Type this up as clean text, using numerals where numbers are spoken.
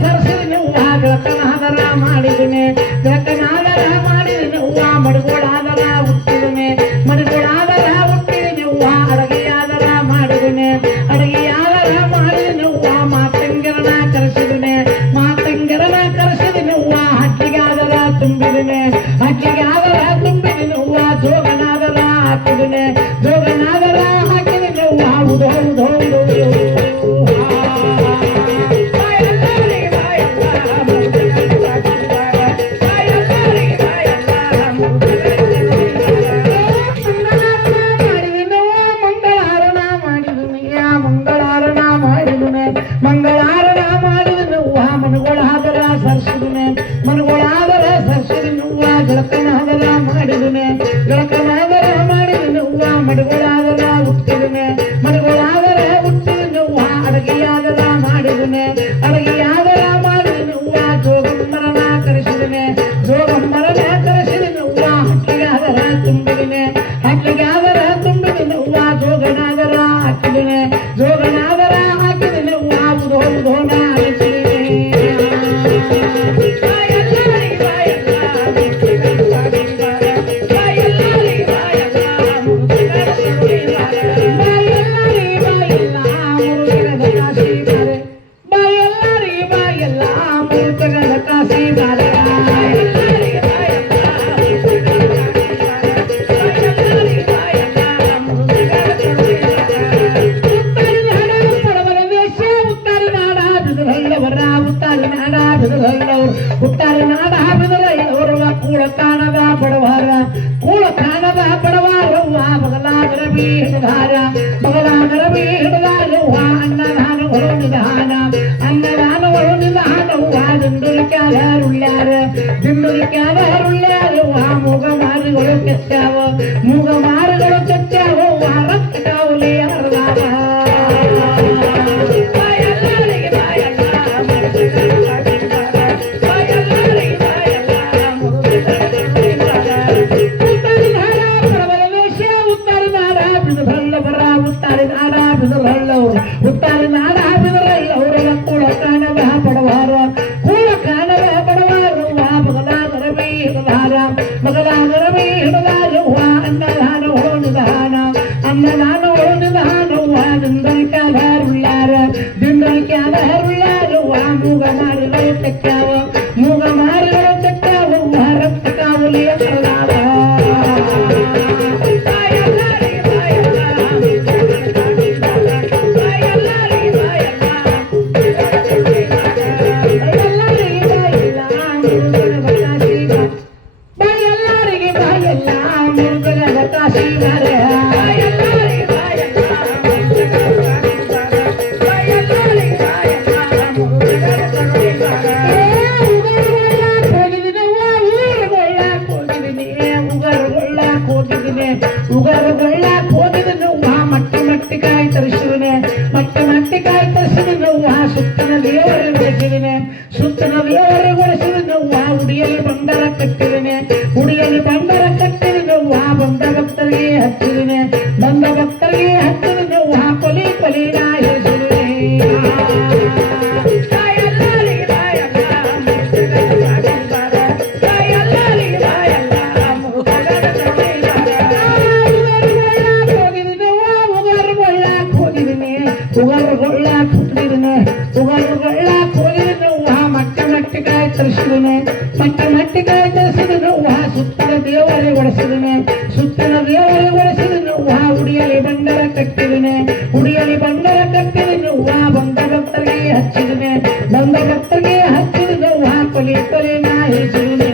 ಸರಸಿದ ಗಳಕನಾದರ ಮಾಡಿದನೆ ಗಳಕನಾದರ ಮಾಡಿದ ಮಡಗೋಳಾದರ ಹುಟ್ಟಿದನೆ ಮಡಗೋಳಾದರ ಹುಟ್ಟಿದ ಅಡಗೆಯಾದರ ಮಾಡಿದನೆ ಅಡಗೆಯಾದರ ಮಾಡಿದ ಮಾತಂಗಿರನ ಕರೆಸಿದನೆ ಮಾತಂಗಿರನ ಕರೆಸಿದ ಹಕ್ಕಿಗಾದರ ತುಂಬಿದನೆ ಹಕ್ಕಿಗಾದರ ತುಂಬಿದ ಜೋಗನಾದರ ಹಾಕಿದನೆ ಜೋಗನಾದರ ಹಾಕಿದ ಹೌದು ಹೌದು ಹೌದು ಮಂಗಳಾರಣ ಮಾಡಿದ ಮನಗೊಳಾದರ ಸರ್ಸಿದನೆ ಮನಗೊಳಾದರ ಸರ್ಸಿದ ಗಳಕನಾದರ ಮಾಡಿದನೆ ಗಳಕನಾದರ ಮಾಡಿದ ಮಡಗೊಳಾದರ ಹುಟ್ಟಿದನೆ ಮಡಗೊಳಾದರ ಹುಟ್ಟಿದ ಅಡಗೆಯಾದರ ಮಾಡಿದನೆ ಅಡಗೆಯಾದರ ಮಾಡಿದ ಜೋಗಮ್ಮರನ ಕರೆಸಿದನೆ ಜೋಗಮ್ಮರನ ಕರೆಸಿದ ಹಕ್ಕಿಗಾದರ ತುಂಬಿದನೆ ಹಕ್ಕಿಗಾದರ ತುಂಬಿದ ಜೋಗನಾದರ ಹಾಕಿದನೆ ಜೋಗನಾದರ ಹಾಕಿದನೆ ಧೋನ ಉತ್ತರ ನಾಡ ಬಿದರೈದವರ ಕೂಳ ಕಾಣದ ಬಡವಾರ ಕೂಳ ಕಾಣದ ಬಡವಾರ ಬದಲಾದರ ಬೀಡದಾರ ಬದಲಾದರ ಬೀಡದಾರ ಅನ್ನದಾನಗಳು ನಿಧಾನ ಅನ್ನದಾನಗಳು ನಿಧಾನವ್ವ ದಿಂಡುಲಿಕ್ಯಾರುಳ್ಳ್ಯಾರ ದಿಂಡುಲಿಕ್ಯಾರುಳ್ಳ್ಯಾರ ಮೂಗ ಮಾರುಗಳು ಕೆಚ್ಚಾವ ಮೂಗ ಮಾರುಗಳು ಕೆಚ್ಚಾವ ರಕ್ತಕಾವಲಿ ಅರ್ದಾವ ಉತ್ತರ ನಾಡ ಬಿದರಲ್ಲವರ ಕೂಳ ಕಾಣದ ಬಡವಾರ ಕೂಳ ಕಾಣದ ಬಡವಾರ ಬದಲಾದರ ಬೀಡದಾರ ಬದಲಾದರ ಬೀಡದಾರ ಅನ್ನದಾನ ನಿಧಾನ ಅನ್ನದಾನ ನಿಧಾನವ್ವ ದಿಂದಲಿಕ್ಯಾರುಳ್ಳ್ಯಾರ ದಿಂದಲಿಕ್ಯಾರುಳ್ಳ್ಯಾರ ಮೂಗ ಮಾರುಗಳು ಕೆಚ್ಚಾವ ಮೂಗ ಮಾರುಗಳು ಕೆಚ್ಚಾವ ರಕ್ತ ಕಾವಲಿ ಅರ್ದಾವ ಉಗರುಗೊಳ್ಳಾಕ ಹೋಗಿದನು ಮಟ್ಟಿ ಮಟ್ಟಿಕಾಯಿ ತರಿಸಿದನೆ ಮಟ್ಟಿ ಮಟ್ಟಿಕಾಯಿ ತರಿಸಿದನು ಸುತ್ತನ ದೇವರು ಗೊಳಿಸಿದನೆ ಸುತ್ತನ ದೇವರು ಗೊಳಿಸಿದನು ಉಡಿಯಲ್ಲಿ ಬಂಡರ ಕಟ್ಟಿದನೆ ಉಡಿಯಲ್ಲಿ ಬಂಡರ ಕಟ್ಟಿದನು ಬಂದ ಭಕ್ತರಿಗೆ ಹಚ್ಚಿದನೆ ಬಂದ ಭಕ್ತರಿಗೆ ಹಚ್ಚಿದನು ಕೊಲಿ ಕೊಲಿನ ಹೇಳಿಸಿದನೆ ಉಗರುಗೊಳ್ಳಾಕ ಹುಟ್ಟಿದನೆ ಉಗರುಗೊಳ್ಳಾಕ ಹೋಗಿದನು ಮಟ್ಟಿ ಮಟ್ಟಿಕಾಯಿ ತರಿಸಿದನೆ ಮಟ್ಟಿ ಮಟ್ಟಿಕಾಯಿ ತರಿಸಿದನು ಸುತ್ತನ ದೇವರಿಗೆ ಒಡಿಸಿದನೆ ಸುತ್ತನ ದೇವರಿಗೆ ಒಡಿಸಿದನು ಉಡಿಯಲ್ಲಿ ಬಂಡರ ಕಟ್ಟಿದನೆ ಉಡಿಯಲ್ಲಿ ಬಂಡರ ಕಟ್ಟಿದನು ಬಂದ ಭಕ್ತರಿಗೆ ಹಚ್ಚಿದನೆ ಬಂದ ಭಕ್ತರಿಗೆ ಹಚ್ಚಿದನು ಕೊಲಿ ಕೊಲಿನ ಹೇಳಿಸಿದನೆ